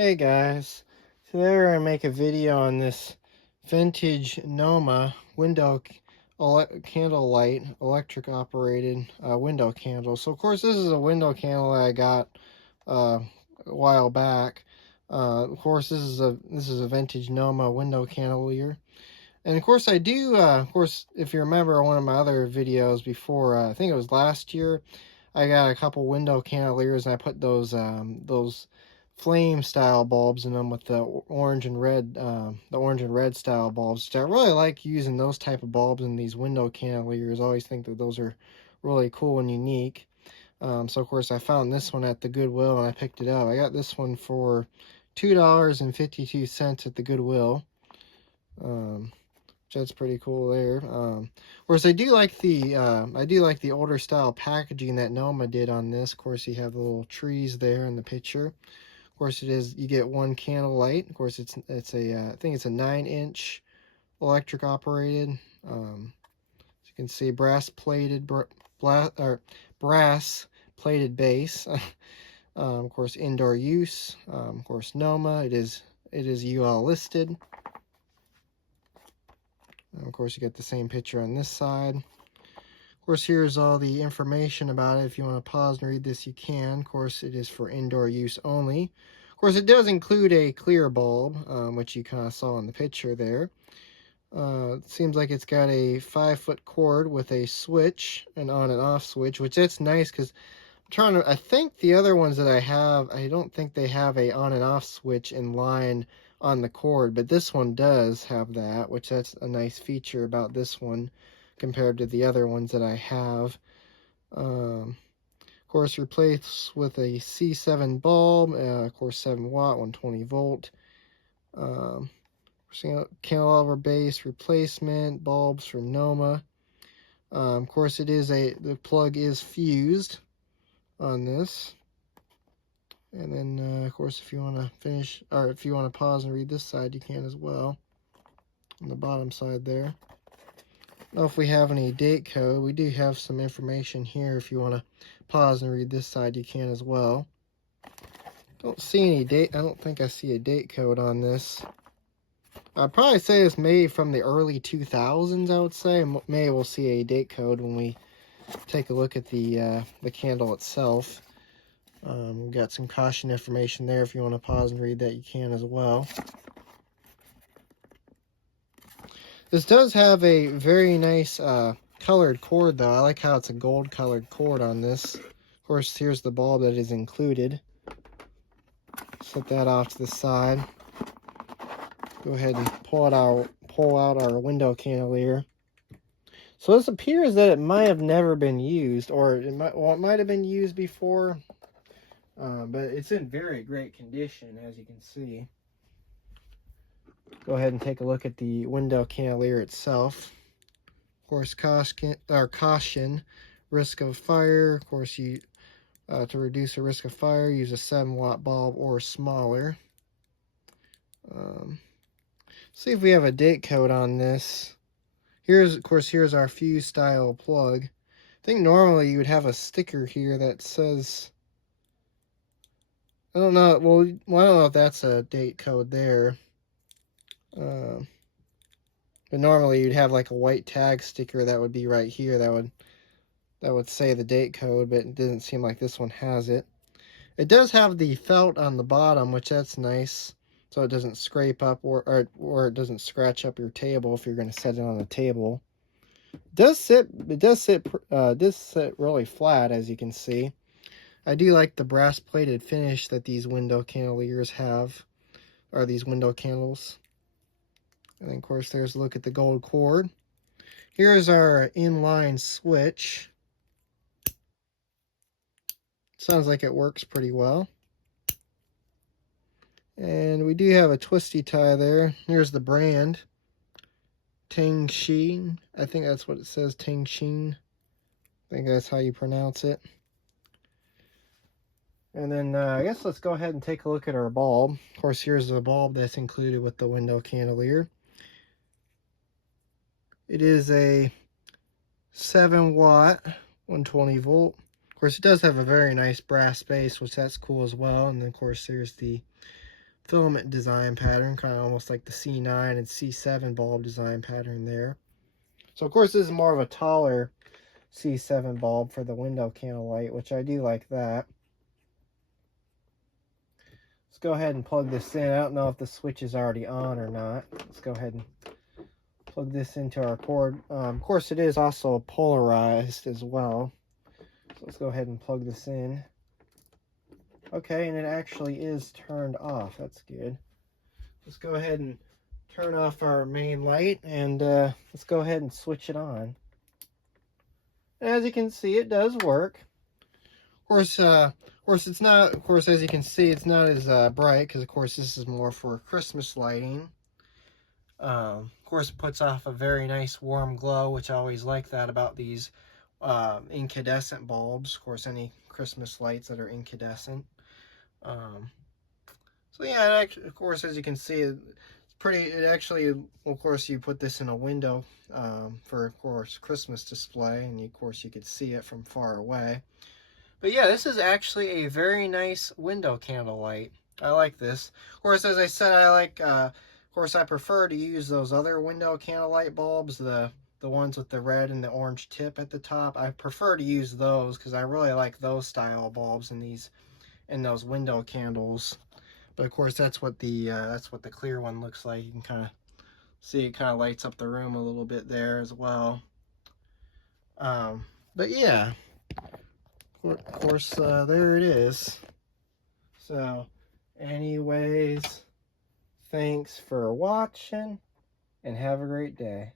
Hey guys, today we're going to make a video on this vintage NOMA candle light, electric operated window candle. So of course this is a window candle that I got a while back. Of course this is a vintage NOMA window candelier. And of course I do, if you remember one of my other videos before, I think it was last year, I got a couple window candeliers and I put those flame style bulbs in them with the orange and red style bulbs. I really like using those type of bulbs in these window candeliers. I always think that those are really cool and unique. So of course I found this one at the Goodwill and I picked it up. I got this one for $2.52 at the Goodwill. That's pretty cool there. Whereas I do like the older style packaging that NOMA did on this. Of course, you have the little trees there in the picture. Of course, you get one candle light. Of course, I think it's a 9-inch electric operated. As you can see, brass plated base. Of course, indoor use. Of course, NOMA. It is UL listed. And of course, you get the same picture on this side. Of course, here's all the information about it. If you want to pause and read this, you can. Of course, it is for indoor use only. Of course, it does include a clear bulb, which you kind of saw in the picture there. It seems like it's got a 5-foot cord with a switch, an on and off switch, which that's nice because I think the other ones that I have, I don't think they have a on and off switch in line on the cord, but this one does have that, which that's a nice feature about this one compared to the other ones that I have. Of course, replaced with a C7 bulb, of course 7 watt, 120 volt. Cantilever base replacement, bulbs from NOMA. Of course, the plug is fused on this. And then, of course, if you want to finish, or if you want to pause and read this side, you can as well. On the bottom side there. I don't know if we have any date code. We do have some information here. If you want to pause and read this side, you can as well. Don't see any date. I don't think I see a date code on this. I'd probably say it's made from the early 2000s, I would say. Maybe we'll see a date code when we take a look at the candle itself. We've got some caution information there. If you want to pause and read that, you can as well. This does have a very nice colored cord, though. I like how it's a gold colored cord on this. Of course, here's the bulb that is included. Set that off to the side. Go ahead and pull out our window candelier. So this appears that it might have never been used, or it might have been used before. But it's in very great condition, as you can see. Go ahead and take a look at the window candelier itself. Of course, caution, risk of fire. Of course, to reduce the risk of fire, use a 7-watt bulb or smaller. See if we have a date code on this. Here's our fuse style plug. I think normally you would have a sticker here that says, I don't know. Well, I don't know if that's a date code there. But normally you'd have like a white tag sticker that would be right here that would say the date code, but it doesn't seem like this one has it. It does have the felt on the bottom, which that's nice, so it doesn't scrape up or it doesn't scratch up your table if you're going to set it on a table. It does sit really flat, as you can see. I do like the brass plated finish that these window candeliers have, or these window candles. And then, of course, there's a look at the gold cord. Here's our inline switch. Sounds like it works pretty well. And we do have a twisty tie there. Here's the brand. Tangshin. I think that's what it says, Tangshin. I think that's how you pronounce it. And then I guess let's go ahead and take a look at our bulb. Of course, here's the bulb that's included with the window candelier. It is a 7-watt, 120 volt. Of course, it does have a very nice brass base, which that's cool as well. And then, of course, there's the filament design pattern, kind of almost like the C9 and C7 bulb design pattern there. So of course this is more of a taller C7 bulb for the window candle light, which I do like that. Let's go ahead and plug this in. I don't know if the switch is already on or not. Let's go ahead and plug this into our cord. Of course it is also polarized as well. So let's go ahead and plug this in. Okay, and it actually is turned off. That's good. Let's go ahead and turn off our main light, and let's go ahead and switch it on. As you can see, it does work. Of course, it's not. Of course, as you can see, it's not as bright because, of course, this is more for Christmas lighting. Of course, it puts off a very nice warm glow, which I always like that about these incandescent bulbs. Of course, any Christmas lights that are incandescent. So yeah, of course, as you can see, it's pretty. It actually, of course, you put this in a window for, of course, Christmas display, and of course, you could see it from far away. But yeah, this is actually a very nice window candle light. I like this. Of course, as I said, I like. Of course, I prefer to use those other window candle light bulbs, the ones with the red and the orange tip at the top. I prefer to use those because I really like those style bulbs in those window candles. But of course, that's what the clear one looks like. You can kind of see it kind of lights up the room a little bit there as well. But yeah, of course, there it is. So, anyways, thanks for watching, and have a great day.